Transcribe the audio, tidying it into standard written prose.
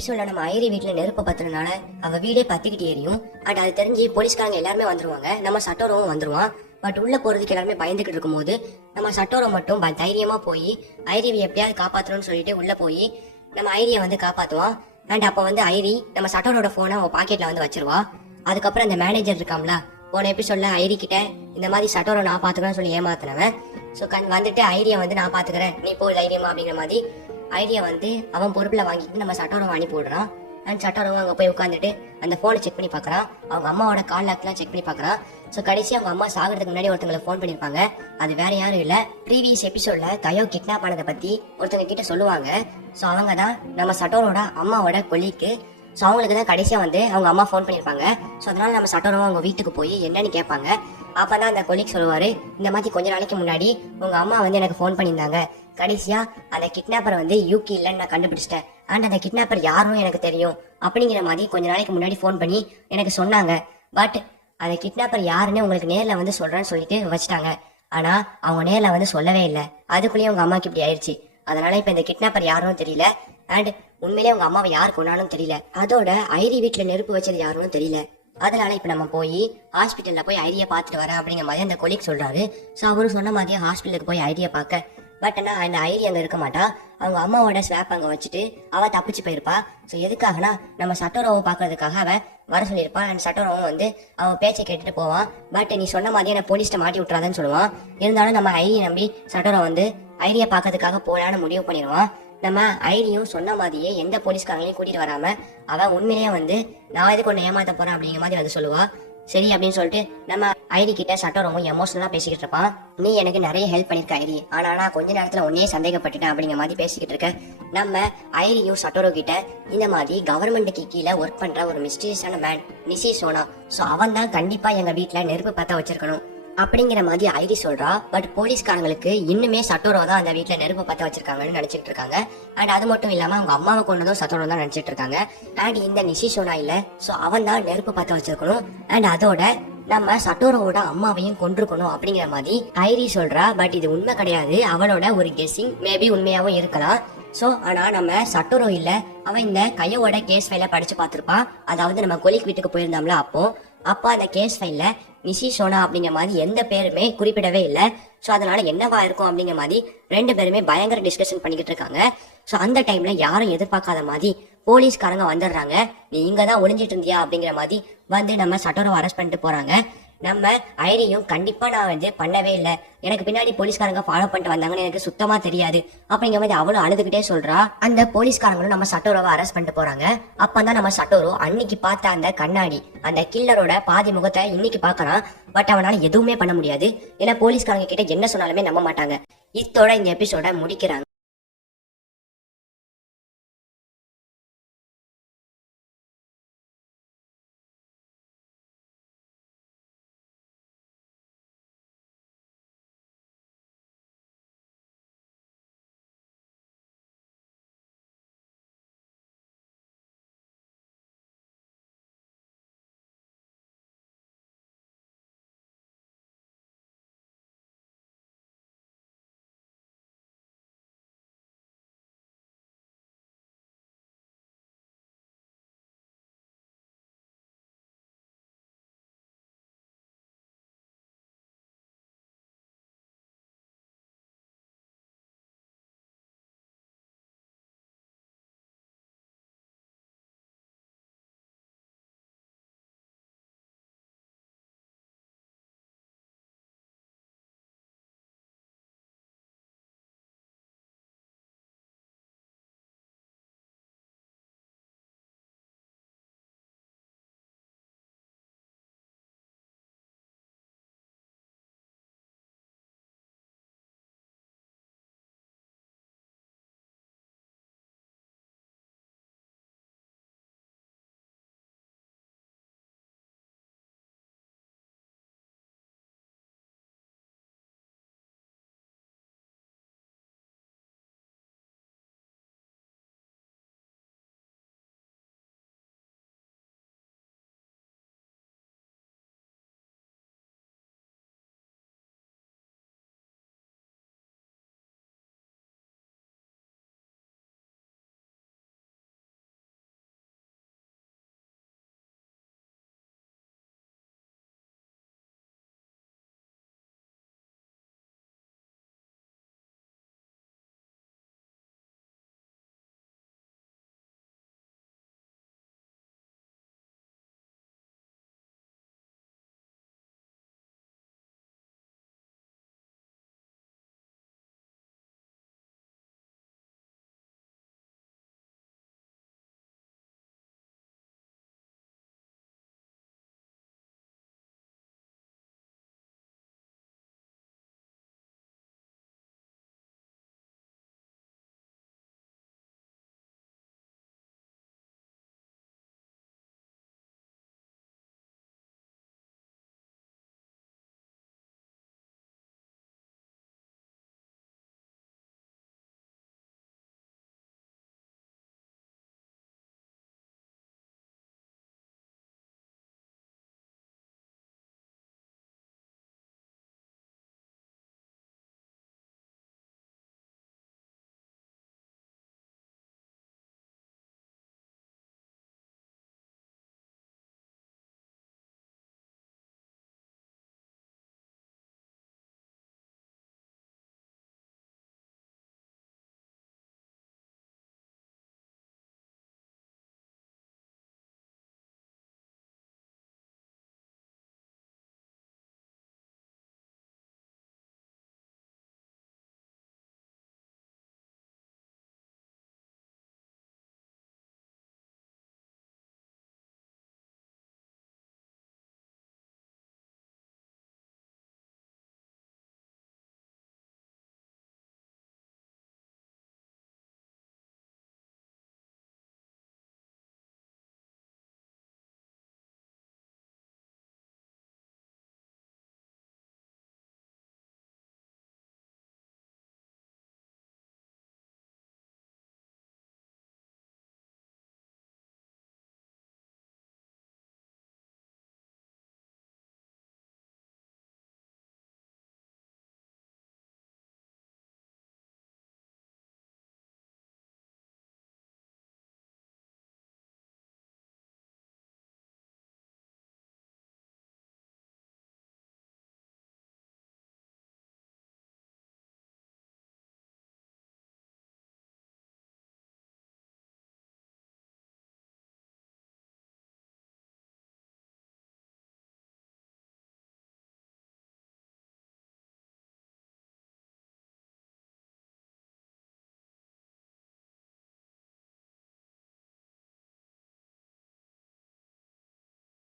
எபிசோட்ல நம்ம ஐரி வீட்டுல நெருப்பு பத்துறதுனால அவ வீடே பத்திக்கிட்டு எரியும். அண்ட் அது தெரிஞ்சு போலீஸ்காரங்க எல்லாருமே வந்துருவாங்க. நம்ம சட்டோரவும் வந்துருவான். பட் உள்ள போறதுக்கு எல்லாருமே பயந்துகிட்டு இருக்கும்போது நம்ம சட்டோரம் மட்டும் தைரியமா போய் ஐரியை எப்படியாவது காப்பாத்தணும்னு சொல்லிட்டு உள்ள போய் நம்ம ஐரியை காப்பாத்துவான். அண்ட் அப்ப ஐரி நம்ம சட்டோரோட போனை அவன் பாக்கெட்ல வச்சிருவா. அதுக்கப்புறம் அந்த மேனேஜர் இருக்காம்ல, போன எபிசோட்ல ஐரி கிட்ட இந்த மாதிரி சட்டோரை நான் பாத்துக்கிறேன்னு சொல்லி ஏமாத்தினவன். ஸோ வந்துட்டு ஐரியை நான் பாத்துக்கிறேன், நீ போ தைரியமா அப்படிங்கிற மாதிரி ஐடியா அவன் பொறுப்புல வாங்கிட்டு நம்ம சட்டோரம் அனுப்பி விடுறான். அண்ட் சட்டோரம் அங்க போய் உட்காந்துட்டு அந்த போனை செக் பண்ணி பாக்குறான். அவங்க அம்மாவோட கால் லாக்லாம் செக் பண்ணி பாக்குறான். ஸோ கடைசி அவங்க அம்மா சாகிறதுக்கு முன்னாடி ஒருத்தங்களை போன் பண்ணிருப்பாங்க. அது வேற யாரும் இல்ல, ப்ரீவியஸ் எபிசோட்ல தையோ கிட்னாப் ஆனதை பத்தி ஒருத்தங்க கிட்ட சொல்லுவாங்க. ஸோ அவங்க தான் நம்ம சட்டோரோட அம்மாவோட கொல்லிக்கு. ஸோ அவங்களுக்கு தான் கடைசியா அவங்க அம்மா ஃபோன் பண்ணிருப்பாங்க. ஸோ அதனால நம்ம சட்டோரம் அவங்க வீட்டுக்கு போய் என்னன்னு கேட்பாங்க. அப்பதான் அந்த கொலிக் சொல்லுவாரு, இந்த மாதிரி கொஞ்ச நாளைக்கு முன்னாடி உங்க அம்மா எனக்கு ஃபோன் பண்ணியிருந்தாங்க. கடைசியா அந்த கிட்னாப்பரை யூகி இல்லைன்னு நான் கண்டுபிடிச்சிட்டேன். அண்ட் அந்த கிட்னாப்பர் யாரும் எனக்கு தெரியும் அப்படிங்கிற மாதிரி கொஞ்ச நாளைக்கு முன்னாடி ஃபோன் பண்ணி எனக்கு சொன்னாங்க. பட் அந்த கிட்னாப்பர் யாருன்னு உங்களுக்கு நேர்ல சொல்றேன்னு சொல்லிட்டு வச்சுட்டாங்க. ஆனா அவங்க நேர்ல சொல்லவே இல்லை. அதுக்குள்ளேயே உங்க அம்மாக்கு இப்படி ஆயிடுச்சு. அதனால இப்ப இந்த கிட்னாப்பர் யாரும் தெரியல. அண்ட் உண்மையிலே உங்க அம்மாவை யாரு கொண்டாலும் தெரியல. அதோட ஐரி வீட்டுல நெருப்பு வச்சது யாருன்னு தெரியல. அதனால இப்ப நம்ம போய் ஹாஸ்பிட்டல்ல போய் ஐரியா பாத்துட்டு வரேன் அப்படிங்கிற மாதிரி அந்த கொலிக் சொல்றாரு. சோ அவரும் சொன்ன மாதிரியே ஹாஸ்பிட்டலுக்கு போய் ஐரியா பார்க்க. பட் ஆனா அந்த ஐரி அங்க இருக்க மாட்டா. அவங்க அம்மாவோட ஸ்வாப் அங்க வச்சுட்டு அவ தப்பிச்சு போயிருப்பா. சோ எதுக்காகனா நம்ம சட்டோரவை பாக்குறதுக்காக அவ வர சொல்லியிருப்பான். அண்ட் சட்டோரவும் அவன் பேச்சை கேட்டுட்டு போவான். பட் நீ சொன்ன மாதிரியே நான் போலீஸ்ட மாட்டி விட்டுறாதன்னு சொல்லுவான். இருந்தாலும் நம்ம ஐரியை நம்பி சட்டோரம் ஐரியா பாக்கிறதுக்காக போலான்னு முடிவு பண்ணிடுவான். நம்ம ஐரியும் சொன்ன மாதிரியே எந்த போலீஸ்காரங்களையும் கூட்டிட்டு வராம அவ உண்மையிலேயே நான் எதுக்கு ஒன்னு ஏமாத்த போறேன் அப்படிங்கிற மாதிரி சொல்லுவா. சரி அப்படின்னு சொல்லிட்டு நம்ம ஐரி கிட்ட சட்டம் ரொம்ப எமோஷனலா பேசிக்கிட்டு இருப்பான். நீ எனக்கு நிறைய ஹெல்ப் பண்ணிருக்க ஐரி, ஆனா நான் கொஞ்ச நேரத்துல உன்னையே சந்தேகப்பட்டுட்டேன் அப்படிங்கிற மாதிரி பேசிக்கிட்டு இருக்க. நம்ம ஐரியும் சட்டோரோ கிட்ட இந்த மாதிரி கவர்மெண்ட்டுக்கு கீழே ஒர்க் பண்ற ஒரு மிஸ்டீரியஸான மேன் நிஷி சோனா, சோ அவன் தான் கண்டிப்பா எங்க வீட்டுல நெருப்பு பத்த வச்சிருக்கணும் அப்படிங்கிற மாதிரி ஐரி சொல்றா. பட் போலீஸ்காரங்களுக்கு இன்னுமே சட்டோரோ தான் அந்த வீட்டுல நெருப்பு பத்த வச்சிருக்காங்கன்னு நினைச்சிட்டு இருக்காங்க. அண்ட் அது மட்டும் இல்லாம அவங்க அம்மாவை கொண்டதும் சட்டோரோ தான் நினைச்சிட்டு இருக்காங்க. அண்ட் இந்த நிஷி சோனா இல்ல, சோ அவன் தான் நெருப்பு பத்த வச்சிருக்கணும். அண்ட் அதோட நம்ம சட்டோரோட அம்மாவையும் கொண்டிருக்கணும் அப்படிங்கிற மாதிரி ஐரி சொல்றா. பட் இது உண்மை கிடையாது, அவளோட ஒரு கெஸ்ஸிங், மேபி உண்மையாவும் இருக்கலாம். சோ ஆனா நம்ம சட்டோரோ இல்ல, அவன் இந்த கையோட கேஸ் ஃபைல படிச்சு பாத்திருப்பான். அதாவது நம்ம கொலிக் வீட்டுக்கு போயிருந்தோம்ல, அப்போ அந்த கேஸ் ஃபைல்ல நிஷி சோனா அப்படிங்கிற மாதிரி எந்த பேருமே குறிப்பிடவே இல்லை. ஸோ அதனால என்னவா இருக்கும் அப்படிங்கிற மாதிரி ரெண்டு பேருமே பயங்கர டிஸ்கஷன் பண்ணிக்கிட்டு இருக்காங்க. ஸோ அந்த டைம்ல யாரும் எதிர்பார்க்காத மாதிரி போலீஸ்காரங்க வந்துடுறாங்க. நீ இங்க தான் ஒளிஞ்சிட்டு இருந்தியா அப்படிங்கிற மாதிரி நம்ம சட்டோரை அரெஸ்ட் பண்ணிட்டு போறாங்க. நம்ம ஐரியும் கண்டிப்பா நான் பண்ணவே இல்லை, எனக்கு பின்னாடி போலீஸ்காரங்க ஃபாலோ பண்ணிட்டு வந்தாங்கன்னு எனக்கு சுத்தமா தெரியாது அப்படிங்கிற மாதிரி அவளும் அழுதுகிட்டே சொல்றா. அந்த போலீஸ்காரங்களும் நம்ம சட்டோரோவை அரெஸ்ட் பண்ணிட்டு போறாங்க. அப்பதான் நம்ம சட்டோரோ அன்னைக்கு பார்த்த அந்த கண்ணாடி, அந்த கில்லரோட பாதி முகத்தை இன்னைக்கு பாக்குறான். பட் அவனால எதுவுமே பண்ண முடியாது. ஏன்னா போலீஸ்காரங்க கிட்ட என்ன சொன்னாலுமே நம்ப மாட்டாங்க. இத்தோட இந்த எபிசோட முடிக்கிறாங்க.